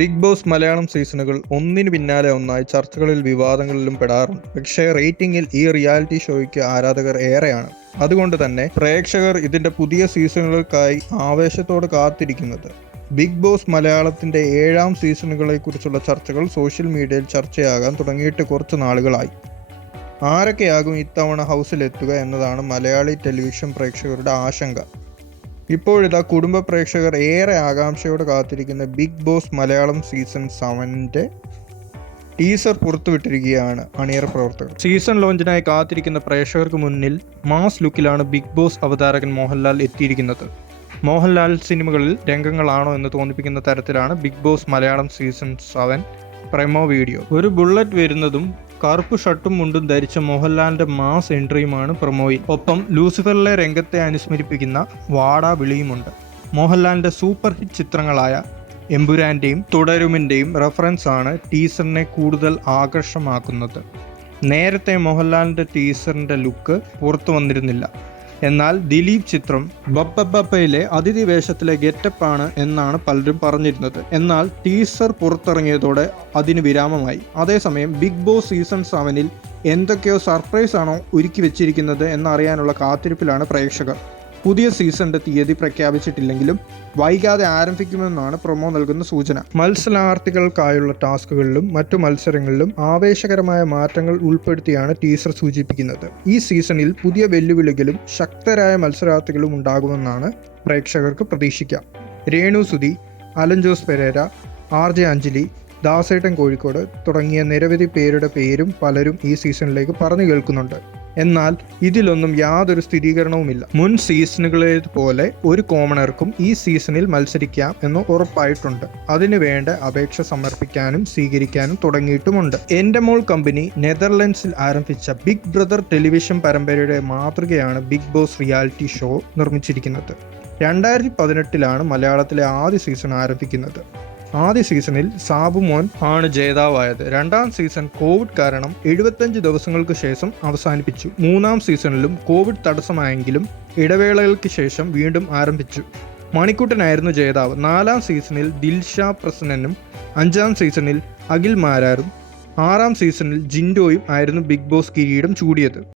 Big boss Malayalam സീസണുകൾ ഒന്നിന് പിന്നാലെ ഒന്നായി ചർച്ചകളിൽ വിവാദങ്ങളിലും പെടാറുണ്ട്. പക്ഷേ റേറ്റിംഗിൽ ഈ റിയാലിറ്റി ഷോയ്ക്ക് ആരാധകർ ഏറെയാണ്. അതുകൊണ്ട് തന്നെ പ്രേക്ഷകർ ഇതിന്റെ പുതിയ സീസണുകൾക്കായി ആവേശത്തോട് കാത്തിരിക്കുന്നത്. ബിഗ് ബോസ് മലയാളത്തിന്റെ ഏഴാം സീസണുകളെക്കുറിച്ചുള്ള ചർച്ചകൾ സോഷ്യൽ മീഡിയയിൽ ചർച്ചയാകാൻ തുടങ്ങിയിട്ട് കുറച്ച് നാളുകളായി. ആരൊക്കെയാകും ഇത്തവണ ഹൗസിലെത്തുക എന്നതാണ് മലയാളി ടെലിവിഷൻ പ്രേക്ഷകരുടെ ആശങ്ക. ഇപ്പോഴിതാ കുടുംബ പ്രേക്ഷകർ ഏറെ ആകാംക്ഷയോടെ കാത്തിരിക്കുന്ന ബിഗ് ബോസ് മലയാളം സീസൺ സെവനിന്റെ ടീസർ പുറത്തുവിട്ടിരിക്കുകയാണ് അണിയർ പ്രവർത്തകർ. സീസൺ ലോഞ്ചിനായി കാത്തിരിക്കുന്ന പ്രേക്ഷകർക്ക് മുന്നിൽ മാസ് ലുക്കിലാണ് ബിഗ് ബോസ് അവതാരകൻ മോഹൻലാൽ എത്തിയിരിക്കുന്നത്. മോഹൻലാൽ സിനിമകളിൽ രംഗങ്ങളാണോ എന്ന് തോന്നിപ്പിക്കുന്ന തരത്തിലാണ് Bigg Boss Malayalam season seven promo video. ഒരു ബുള്ളറ്റ് വരുന്നതും കറുപ്പ് ഷർട്ടും മുണ്ടും ധരിച്ച മോഹൻലാലിന്റെ മാസ് എൻട്രിയുമാണ് പ്രൊമോയിൽ ഒപ്പം ലൂസിഫറിലെ രംഗത്തെ അനുസ്മരിപ്പിക്കുന്ന വാടാ വിളിയുമുണ്ട്. മോഹൻലാലിന്റെ സൂപ്പർ ഹിറ്റ് ചിത്രങ്ങളായ എമ്പുരാന്റെയും തുടരുമിന്റെയും റെഫറൻസ് ആണ് ടീസറിനെ കൂടുതൽ ആകർഷമാക്കുന്നത്. നേരത്തെ മോഹൻലാലിന്റെ ടീസറിന്റെ ലുക്ക് പുറത്തു വന്നിരുന്നില്ല. എന്നാൽ ദിലീപ് ചിത്രം ബപ്പബപ്പയിലെ അതിഥി വേഷത്തിലെ ആണ് എന്നാണ് പലരും പറഞ്ഞിരുന്നത്. എന്നാൽ ടീസർ പുറത്തിറങ്ങിയതോടെ അതിന് വിരാമമായി. അതേസമയം ബിഗ് ബോസ് സീസൺ സെവനിൽ എന്തൊക്കെയോ സർപ്രൈസ് ആണോ ഒരുക്കി വെച്ചിരിക്കുന്നത് എന്നറിയാനുള്ള കാത്തിരിപ്പിലാണ് പ്രേക്ഷകർ. പുതിയ സീസണിന്റെ തീയതി പ്രഖ്യാപിച്ചിട്ടില്ലെങ്കിലും വൈകാതെ ആരംഭിക്കുമെന്നാണ് പ്രൊമോ നൽകുന്ന സൂചന. മത്സരാർത്ഥികൾക്കായുള്ള ടാസ്കുകളിലും മറ്റു മത്സരങ്ങളിലും ആവേശകരമായ മാറ്റങ്ങൾ ഉൾപ്പെടുത്തിയാണ് ടീസർ സൂചിപ്പിക്കുന്നത്. ഈ സീസണിൽ പുതിയ വെല്ലുവിളികളും ശക്തരായ മത്സരാർത്ഥികളും ഉണ്ടാകുമെന്നാണ് പ്രേക്ഷകർക്ക് പ്രതീക്ഷിക്കാം. Renu Sudhi Alan Jose Pereira R J Anjali Dasettan Kozhikode തുടങ്ങിയ നിരവധി പേരുടെ പേരും പലരും ഈ സീസണിലേക്ക് പറഞ്ഞു കേൾക്കുന്നുണ്ട്. എന്നാൽ ഇതിലൊന്നും യാതൊരു സ്ഥിരീകരണവുമില്ല. മുൻ സീസണുകളെ പോലെ ഒരു കോമണർക്കും ഈ സീസണിൽ മത്സരിക്കാം എന്ന് ഉറപ്പായിട്ടുണ്ട്. അതിനുവേണ്ട അപേക്ഷ സമർപ്പിക്കാനും സ്വീകരിക്കാനും തുടങ്ങിയിട്ടുമുണ്ട്. എന്റെ മോൾ കമ്പനി നെതർലൻഡ്സിൽ ആരംഭിച്ച ബിഗ് ബ്രദർ ടെലിവിഷൻ പരമ്പരയുടെ മാതൃകയാണ് ബിഗ് ബോസ് റിയാലിറ്റി ഷോ നിർമ്മിച്ചിരിക്കുന്നത്. രണ്ടായിരത്തി പതിനെട്ടിലാണ് മലയാളത്തിലെ ആദ്യ സീസൺ ആരംഭിക്കുന്നത്. ആദ്യ സീസണിൽ സാബുമോൻ ആണ് ജേതാവായത്. രണ്ടാം സീസൺ കോവിഡ് കാരണം എഴുപത്തഞ്ച് ദിവസങ്ങൾക്ക് ശേഷം അവസാനിപ്പിച്ചു. മൂന്നാം സീസണിലും കോവിഡ് തടസ്സമായെങ്കിലും ഇടവേളകൾക്ക് ശേഷം വീണ്ടും ആരംഭിച്ചു. മണിക്കുട്ടനായിരുന്നു ജേതാവ്. നാലാം സീസണിൽ ദിൽഷ പ്രസന്നനും അഞ്ചാം സീസണിൽ അഖിൽ മാരാരും ആറാം സീസണിൽ ജിൻഡോയും ആയിരുന്നു ബിഗ് ബോസ് കിരീടം ചൂടിയത്.